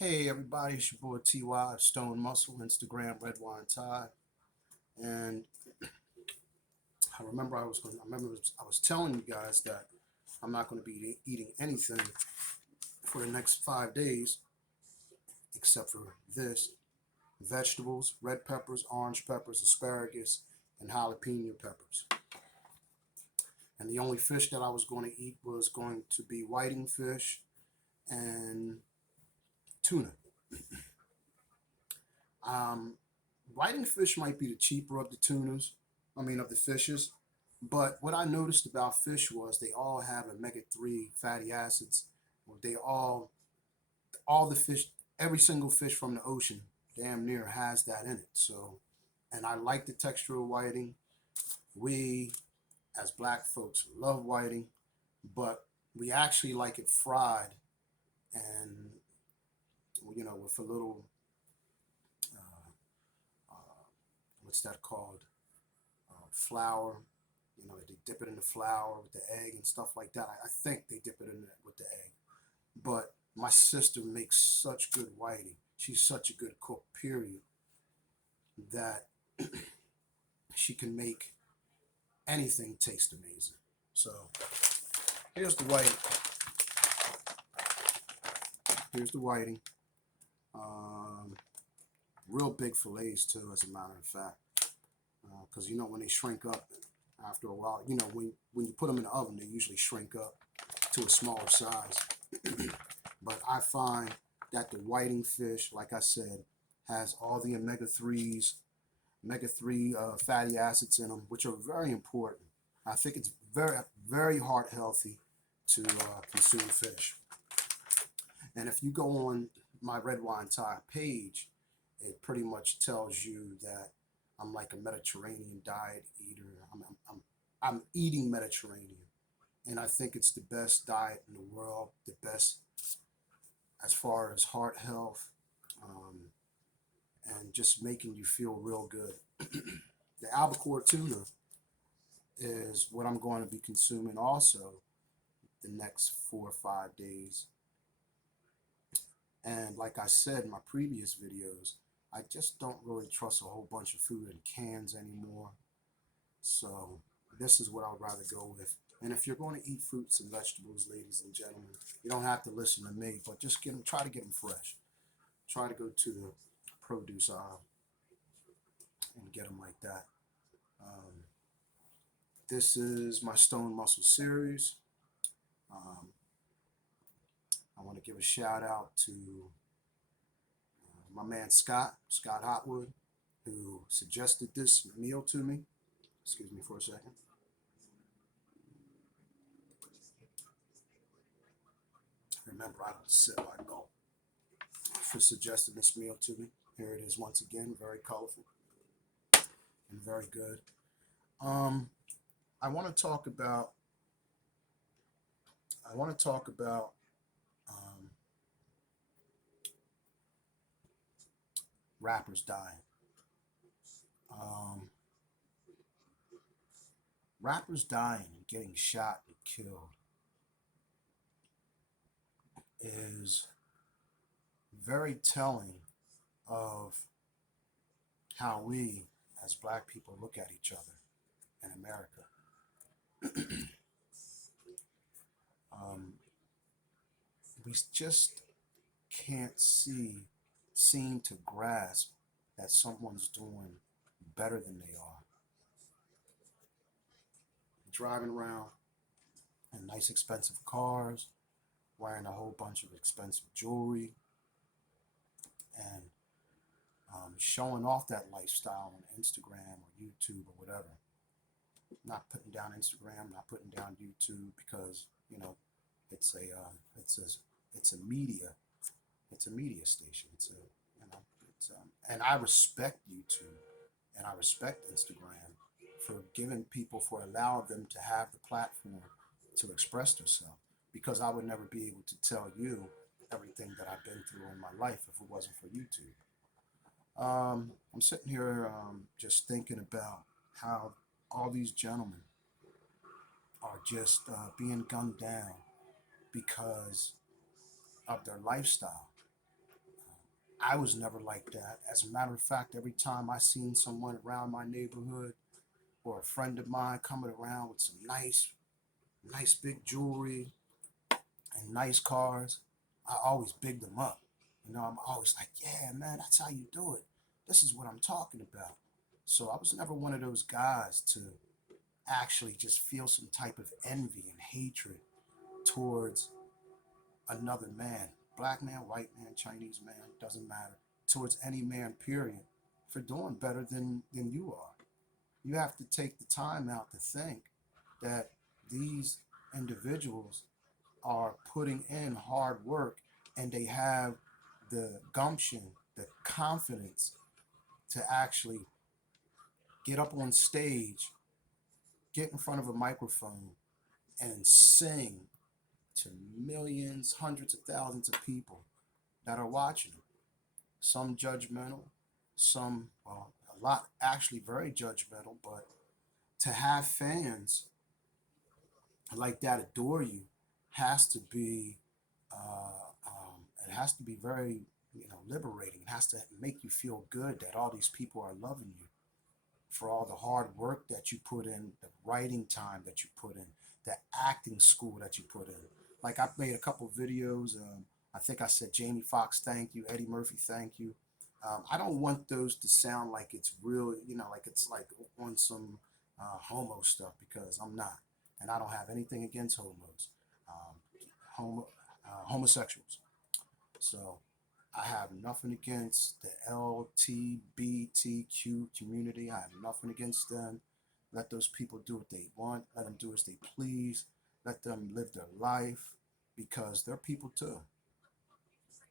Hey everybody, it's your boy TY Stone Muscle, Instagram Red Wine Tie, and I remember I was telling you guys that I'm not going to be eating anything for the next 5 days except for this: vegetables, red peppers, orange peppers, asparagus, and jalapeno peppers. And the only fish that I was going to eat was going to be whiting fish and tuna. Um, Whiting fish might be the cheaper of the tunas, of the fishes. But what I noticed about fish was they all have omega-3 fatty acids. They all the fish, every single fish from the ocean, damn near has that in it. So, and I like the texture of whiting. We, as black folks, love whiting, but we actually like it fried and, with a little, uh, uh, what's that called? Flour. They dip it in the flour with the egg and stuff like that. I think they dip it in it with the egg. But my sister makes such good whiting. She's such a good cook, period, that she can make anything taste amazing. So here's the whiting. Here's the whiting. Um, Real big fillets too, as a matter of fact, because when they shrink up after a while, when you put them in the oven, they usually shrink up to a smaller size. But I find that the whiting fish, like I said, has all the omega 3 fatty acids in them, which are very important. I think it's very, very heart healthy to consume fish. And if you go on my Red Wine Tie page, it pretty much tells you that I'm like a Mediterranean diet eater. I'm eating Mediterranean, and I think it's the best diet in the world, the best as far as heart health, um, and just making you feel real good. The albacore tuna is what I'm going to be consuming also the next 4 or 5 days. And like I said in my previous videos, I just don't really trust a whole bunch of food in cans anymore. So this is what I'd rather go with. And if you're going to eat fruits and vegetables, ladies and gentlemen, you don't have to listen to me, but just try to get them fresh. Try to go to the produce aisle and get them like that. Um, this is my Stone Muscle series. Um, I want to give a shout out to my man Scott Hotwood, who suggested this meal to me. Excuse me for a second. Remember, I don't sip, I go. For suggesting this meal to me. Here it is once again, very colorful and very good. Um, I want to talk about. I want to talk about um, rappers dying. Um, Rappers dying and getting shot and killed is very telling of how we, as black people, look at each other in America. um, we just can't seem to grasp that someone's doing better than they are. Driving around in nice expensive cars, wearing a whole bunch of expensive jewelry, and showing off that lifestyle on Instagram or YouTube or whatever. Not putting down Instagram, not putting down YouTube because it's a it's a it's a media station. And I respect YouTube and I respect Instagram for giving people, for allowing them to have the platform to express themselves, because I would never be able to tell you everything that I've been through in my life if it wasn't for YouTube. I'm sitting here just thinking about how all these gentlemen are just being gunned down because of their lifestyle. I was never like that. As a matter of fact, every time I seen someone around my neighborhood or a friend of mine coming around with some nice big jewelry and nice cars, I always bigged them up. I'm always like, yeah, man, that's how you do it. This is what I'm talking about. So I was never one of those guys to actually just feel some type of envy and hatred towards another man, black man, white man, Chinese man, doesn't matter, towards any man, period, for doing better than you are. You have to take the time out to think that these individuals are putting in hard work and they have the gumption, the confidence to actually get up on stage, get in front of a microphone, and sing to millions, hundreds of thousands of people that are watching them. Some judgmental, some, well, a lot actually very judgmental, but to have fans like that adore you has to be, it has to be very, liberating. It has to make you feel good that all these people are loving you for all the hard work that you put in, the writing time that you put in, the acting school that you put in. Like I've made a couple videos. I think I said Jamie Foxx, thank you. Eddie Murphy, thank you. I don't want those to sound like it's real, like it's like on some homo stuff because I'm not, and I don't have anything against homos, um, homosexuals. So I have nothing against the LGBTQ community. I have nothing against them. Let those people do what they want. Let them do as they please. Let them live their life because they're people too.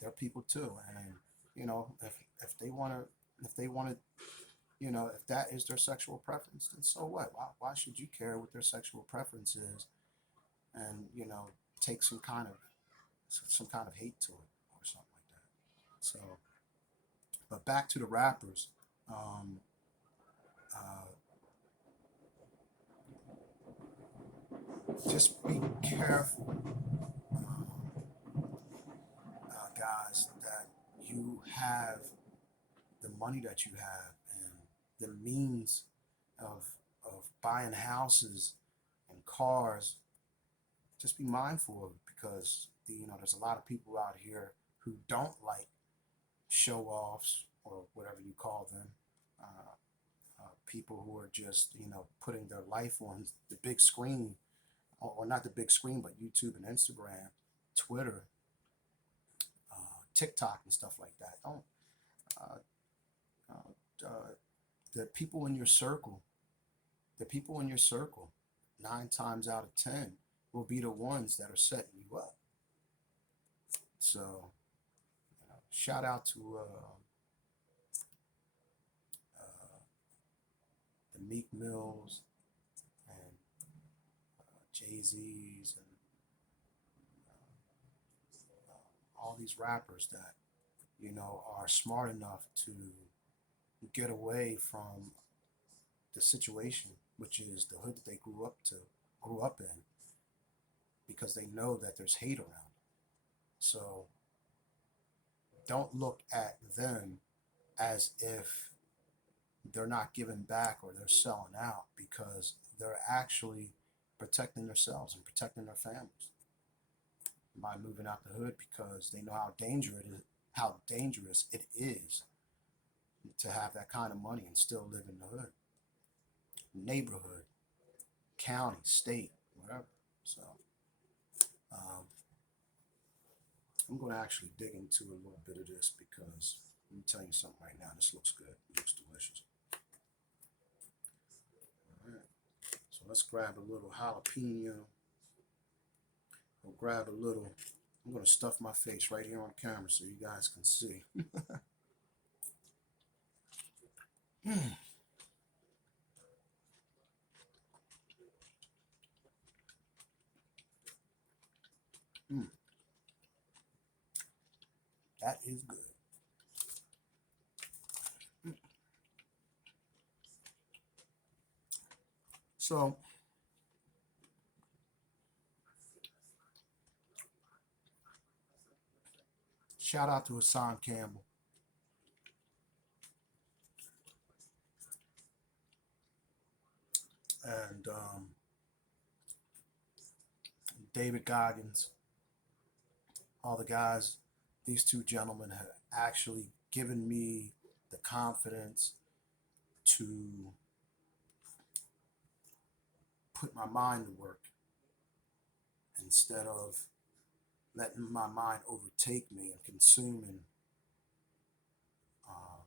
They're people too. And if they want to, if they want to, if that is their sexual preference, then so what? Why should you care what their sexual preference is? And take some kind of hate to it or something like that. So, but back to the rappers. Um, uh, just be careful, guys, that you have the money that you have and the means of buying houses and cars. Just be mindful of it because there's a lot of people out here who don't like show offs or whatever you call them. People who are just putting their life on the big screen, or not the big screen, but YouTube and Instagram, Twitter, TikTok, and stuff like that. Don't uh, uh, the people in your circle, the people in your circle, 9 times out of 10 will be the ones that are setting you up. So, shout out to uh, the Meek Mills and Jay Z's and all these rappers that are smart enough to get away from the situation, which is the hood that they grew up in, because they know that there's hate around. So don't look at them as if they're not giving back or they're selling out, because they're actually protecting themselves and protecting their families by moving out the hood, because they know how dangerous it is to have that kind of money and still live in the hood, neighborhood, county, state, whatever. So um, I'm going to actually dig into a little bit of this because let me tell you something right now. This looks good. It looks delicious. All right. So let's grab a little jalapeno. We'll grab a little. I'm going to stuff my face right here on camera so you guys can see. Mm. Mm. That is good. Mm. So, shout out to Hassan Campbell. and David Goggins, all the guys, these two gentlemen have actually given me the confidence to put my mind to work instead of letting my mind overtake me and consuming um,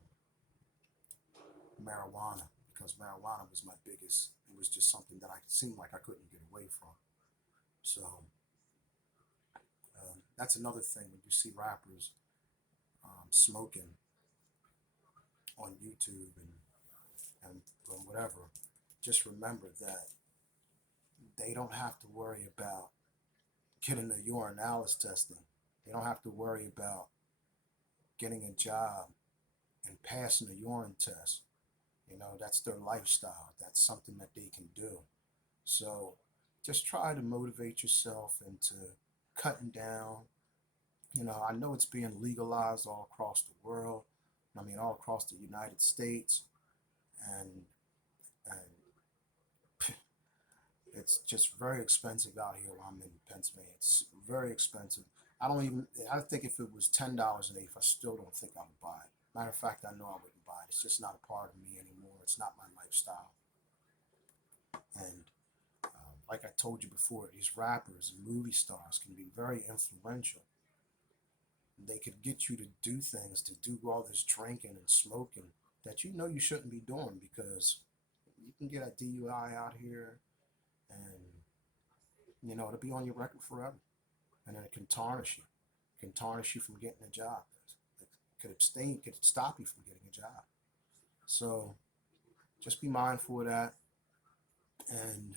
marijuana, because marijuana was my biggest, it was just something that I seemed like I couldn't get away from. So that's another thing when you see rappers smoking on YouTube and whatever, just remember that they don't have to worry about getting a urinalysis testing. They don't have to worry about getting a job and passing a urine test. You know, that's their lifestyle. That's something that they can do. So just try to motivate yourself into cutting down. You know, I know it's being legalized all across the world. I mean, all across the United States, and and it's just very expensive out here while I'm in Pennsylvania. It's very expensive. I don't even, I think if it was $10 an eighth, I still don't think I would buy it. Matter of fact, I know I wouldn't buy it. It's just not a part of me anymore. It's not my lifestyle. And like I told you before, these rappers and movie stars can be very influential. They could get you to do things, to do all this drinking and smoking that you know you shouldn't be doing, because you can get a DUI out here, and you know it'll be on your record forever, and then it can tarnish you. It can tarnish you from getting a job. It could abstain, could stop you from getting a job. So just be mindful of that, and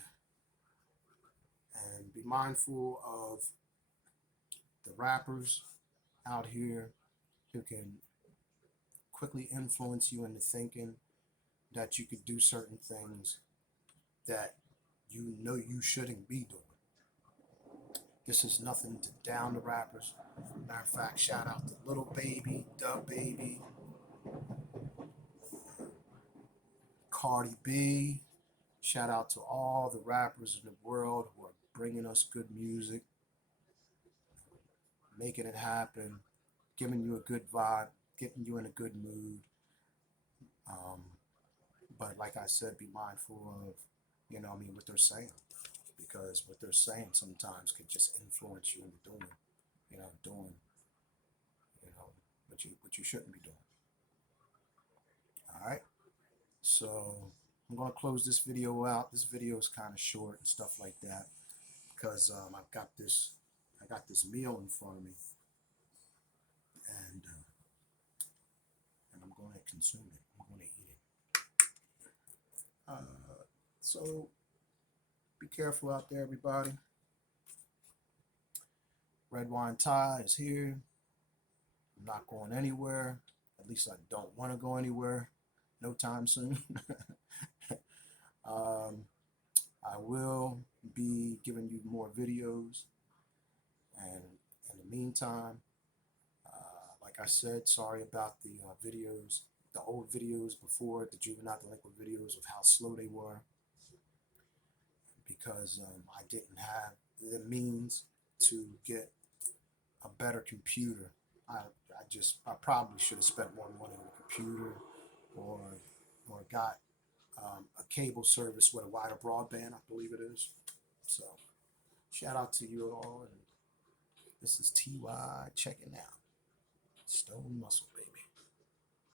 be mindful of the rappers out here who can quickly influence you into thinking that you could do certain things that you know you shouldn't be doing. This is nothing to down the rappers. Matter of fact, shout out to Little Baby, Dub Baby, Cardi B. Shout out to all the rappers in the world who are bringing us good music, making it happen, giving you a good vibe, getting you in a good mood. Um, but like I said, be mindful of, what they're saying, because what they're saying sometimes could just influence you into doing, what you shouldn't be doing. All right. So I'm gonna close this video out. This video is kind of short and stuff like that because I got this meal in front of me, and I'm going to consume it. I'm going to eat it. So be careful out there, everybody. Red Wine Tie is here. I'm not going anywhere. At least I don't want to go anywhere no time soon. I will be giving you more videos, and in the meantime, like I said, sorry about the videos, the old videos before, the juvenile delinquent videos, of how slow they were, because I didn't have the means to get a better computer. I probably should have spent more money on a computer, or got a cable service with a wider broadband, I believe it is. So shout out to you all, and this is TY checking out. Stone Muscle, baby.